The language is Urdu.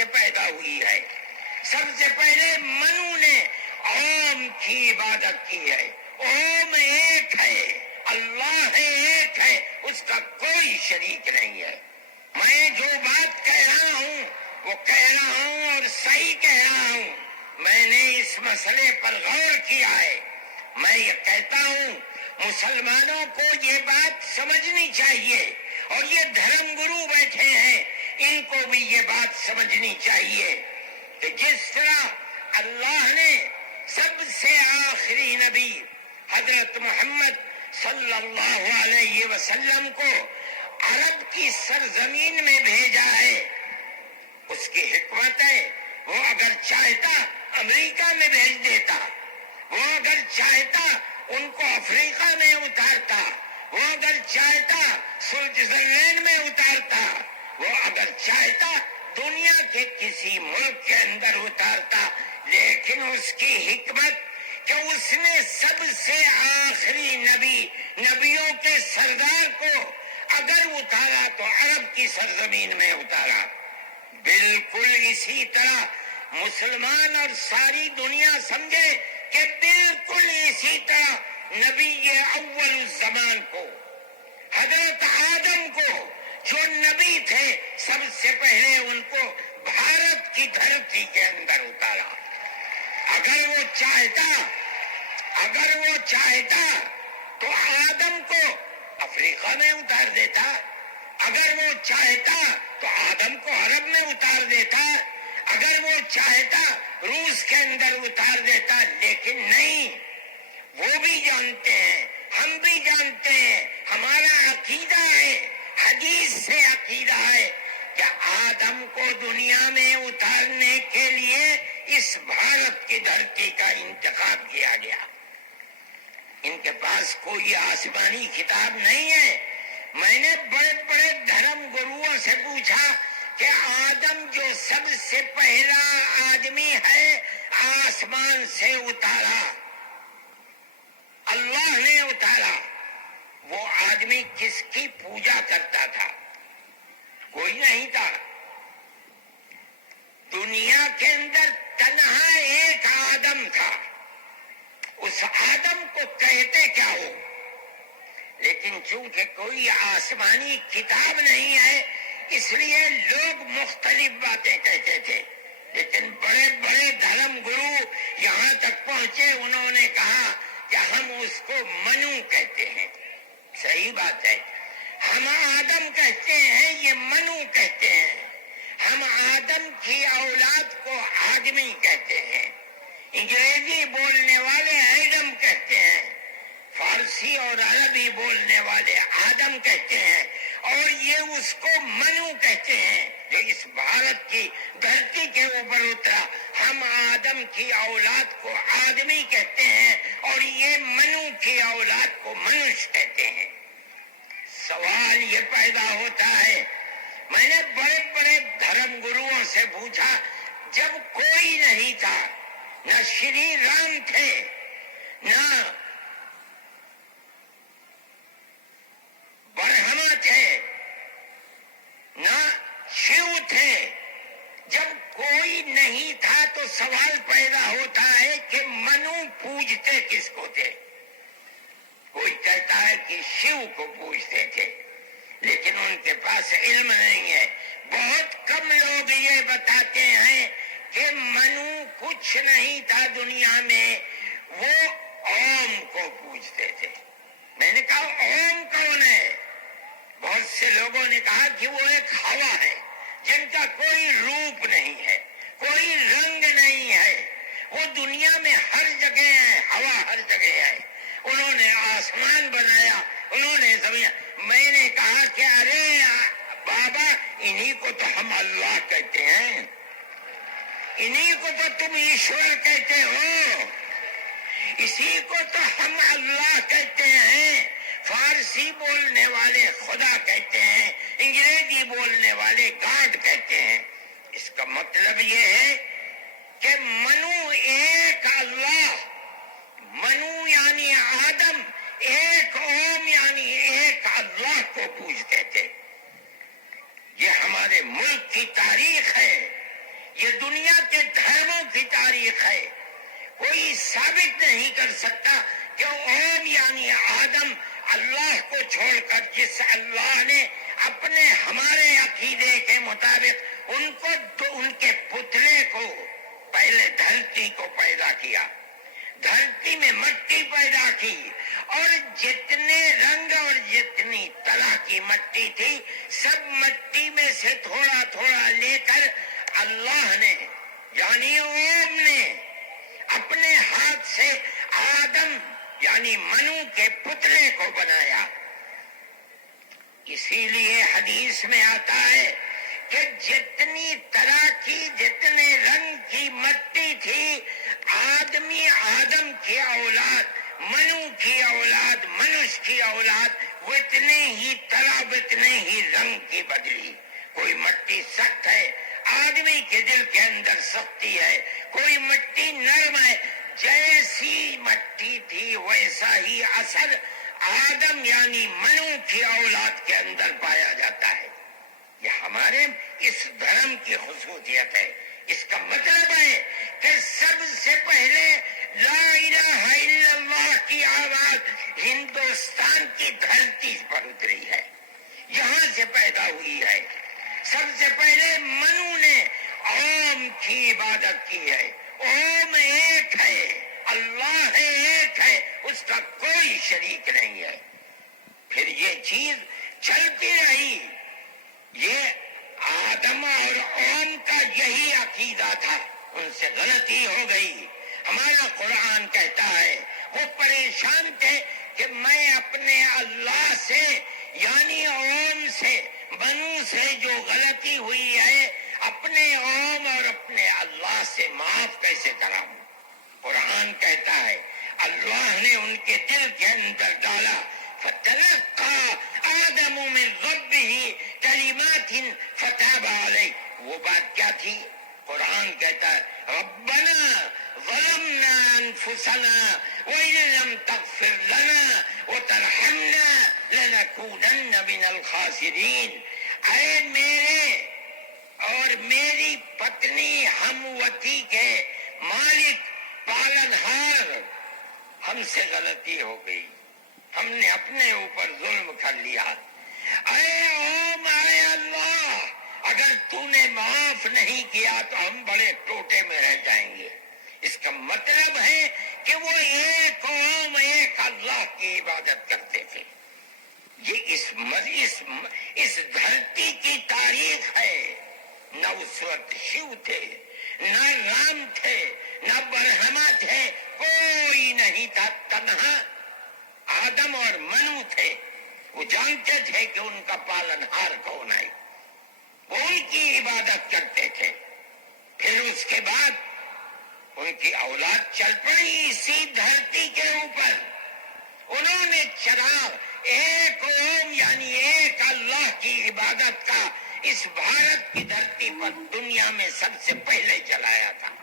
سے پیدا ہوئی ہے. سب سے پہلے منو نے اوم کی عبادت کی ہے. اوم ایک ہے، اللہ ہے، ایک ہے، اس کا کوئی شریک نہیں ہے. میں جو بات کہہ رہا ہوں وہ کہہ رہا ہوں اور صحیح کہہ رہا ہوں. میں نے اس مسئلے پر غور کیا ہے. میں یہ کہتا ہوں مسلمانوں کو یہ بات سمجھنی چاہیے، اور یہ دھرم گرو بیٹھے ہیں ان کو بھی یہ بات سمجھنی چاہیے کہ جس طرح اللہ نے سب سے آخری نبی حضرت محمد صلی اللہ علیہ وسلم کو عرب کی سرزمین میں بھیجا ہے، اس کی حکمت ہے. وہ اگر چاہتا امریکہ میں بھیج دیتا، وہ اگر چاہتا ان کو افریقہ میں اتارتا، وہ اگر چاہتا سوئٹزرلینڈ میں اتارتا، وہ اگر چاہتا دنیا کے کسی ملک کے اندر اتارتا، لیکن اس کی حکمت کہ اس نے سب سے آخری نبی، نبیوں کے سردار کو اگر اتارا تو عرب کی سرزمین میں اتارا. بالکل اسی طرح مسلمان اور ساری دنیا سمجھے کہ بالکل اسی طرح نبی اول الزمان کو، حضرت آدم کو جو نبی تھے، سب سے پہلے ان کو بھارت کی دھرتی کے اندر اتارا. اگر وہ چاہتا تو آدم کو افریقہ میں اتار دیتا، اگر وہ چاہتا تو آدم کو عرب میں اتار دیتا، اگر وہ چاہتا روس کے اندر اتار دیتا. لیکن نہیں، وہ بھی جانتے ہیں، ہم بھی جانتے ہیں، ہمارا عقیدہ ہے، حدیث سے عقیدہ ہے کہ آدم کو دنیا میں اتارنے کے لیے اس بھارت کی دھرتی کا انتخاب کیا گیا. ان کے پاس کوئی آسمانی کتاب نہیں ہے. میں نے بڑے بڑے دھرم گروؤں سے پوچھا کہ آدم جو سب سے پہلا آدمی ہے آسمان سے اتارا، اللہ نے اتارا، وہ آدمی کس کی پوجا کرتا تھا؟ کوئی نہیں تھا. دنیا کے اندر تنہا ایک آدم تھا. اس آدم کو کہتے کیا ہو؟ لیکن چونکہ کوئی آسمانی کتاب نہیں ہے اس لیے لوگ مختلف باتیں کہتے تھے. لیکن بڑے بڑے دھرم گرو یہاں تک پہنچے، انہوں نے کہا کہ ہم اس کو منو کہتے ہیں. صحیح بات ہے، ہم آدم کہتے ہیں، یہ منو کہتے ہیں. ہم آدم کی اولاد کو آدمی کہتے ہیں. انگریزی بولنے والے ایڈم کہتے ہیں، فارسی اور عربی بولنے والے آدم کہتے ہیں، اور یہ اس کو منو کہتے ہیں جو اس بھارت کی دھرتی کے اوپر اترا. ہم آدم کی اولاد کو آدمی کہتے ہیں اور یہ منو کی اولاد کو منش کہتے ہیں. سوال یہ پیدا ہوتا ہے، میں نے بڑے بڑے دھرم گروؤں سے پوچھا، جب کوئی نہیں تھا، نہ شری رام تھے، نہ برہما تھے، نہ شیو تھے، جب کوئی نہیں تھا تو سوال پیدا ہوتا ہے کہ منو پوجتے کس کو تھے؟ کوئی کہتا ہے کہ شیو کو پوجتے تھے، لیکن ان کے پاس علم نہیں ہے. بہت کم لوگ یہ بتاتے ہیں کہ منو کچھ نہیں تھا دنیا میں، وہ اوم کو پوجتے تھے. میں نے کہا اوم کون ہے؟ بہت سے لوگوں نے کہا کہ وہ ایک ہوا ہے جن کا کوئی روپ نہیں ہے، کوئی رنگ نہیں ہے، وہ دنیا میں ہر جگہ ہے، ہوا ہر جگہ ہے. انہوں نے آسمان بنایا، انہوں نے زمین. میں نے کہا کہ ارے بابا، انہی کو تو ہم اللہ کہتے ہیں، انہی کو تو تم ایشور کہتے ہو، اسی کو تو ہم اللہ کہتے ہیں. فارسی بولنے والے خدا کہتے ہیں، انگریزی بولنے والے گاڈ کہتے ہیں. اس کا مطلب یہ ہے کہ منو ایک اللہ، منو یعنی آدم، ایک اوم یعنی ایک اللہ کو پوجتے تھے. یہ ہمارے ملک کی تاریخ ہے، یہ دنیا کے دھرموں کی تاریخ ہے. کوئی ثابت نہیں کر سکتا کہ اوم یعنی آدم اللہ کو چھوڑ کر جس اللہ نے اپنے ہمارے عقیدے کے مطابق ان کے پتلے کو پہلے دھرتی کو پیدا کیا, دھرتی میں مٹی پیدا کی, اور جتنے رنگ اور جتنی طرح کی مٹی تھی سب مٹی میں سے تھوڑا تھوڑا لے کر اللہ نے یعنی اوم نے اپنے ہاتھ سے آدم یعنی منو کے پتلے کو بنایا. اسی لیے حدیث میں آتا ہے کہ جتنی طرح کی جتنے رنگ کی مٹی تھی آدم کی اولاد, منو کی اولاد, منش کی اولاد وہ اتنے ہی طرح اتنے ہی رنگ کی بدلی. کوئی مٹی سخت ہے, آدمی کے دل کے اندر سختی ہے, کوئی مٹی نرم ہے. جیسی مٹی تھی ویسا ہی اثر آدم یعنی منو کی اولاد کے اندر پایا جاتا ہے. یہ ہمارے اس دھرم کی خصوصیت ہے. اس کا مطلب ہے کہ سب سے پہلے لا الہ الا اللہ کی آواز ہندوستان کی دھرتی پر اتری ہے, یہاں سے پیدا ہوئی ہے. سب سے پہلے منو نے اوم کی عبادت کی ہے. اوم ایک ہے, اللہ ہے, ایک ہے, اس کا کوئی شریک نہیں ہے. پھر یہ چیز چلتی رہی. یہ آدم اور اوم کا یہی عقیدہ تھا, ان سے غلطی ہو گئی. ہمارا قرآن کہتا ہے وہ پریشان تھے کہ میں اپنے اللہ سے یعنی اوم سے بنو سے جو غلطی ہوئی ہے اپنے اوم اور اپنے اللہ سے معاف کیسے کراؤں. قرآن کہتا ہے اللہ نے ان کے دل کے اندر ڈالا فَتَلَقَّى آدَمُ مِنْ رَبِّهِ كَلِمَاتٍ فَتَابَ عَلَيْهِ. وہ بات کیا تھی؟ قرآن کہتا ہے رَبَّنَا ظَلَمْنَا أَنفُسَنَا وَإِن لَّمْ تَغْفِرْ لَنَا وَتَرْحَمْنَا لَنَكُونَنَّ مِنَ الْخَاسِرِينَ. اے میرے اور میری پتنی ہموتی کے مالک پالنہار, ہم سے غلطی ہو گئی, ہم نے اپنے اوپر ظلم کر لیا. اے اوم, اے اللہ, اگر تو نے معاف نہیں کیا تو ہم بڑے ٹوٹے میں رہ جائیں گے. اس کا مطلب ہے کہ وہ ایک اوم ایک اللہ کی عبادت کرتے تھے. یہ اس دھرتی کی تاریخ ہے. نہ اس وقت شیو تھے, نہ رام تھے, نہ برہما تھے, کوئی نہیں تھا. تنہا آدم اور منو تھے. وہ جانتے تھے کہ ان کا پالنہار کون ہے, وہ ان کی عبادت کرتے تھے. پھر اس کے بعد ان کی اولاد چل پڑی اسی دھرتی کے اوپر. انہوں نے چراغ ایک اوم یعنی ایک اللہ کی عبادت کا اس بھارت کی دھرتی پر دنیا میں سب سے پہلے جلایا تھا.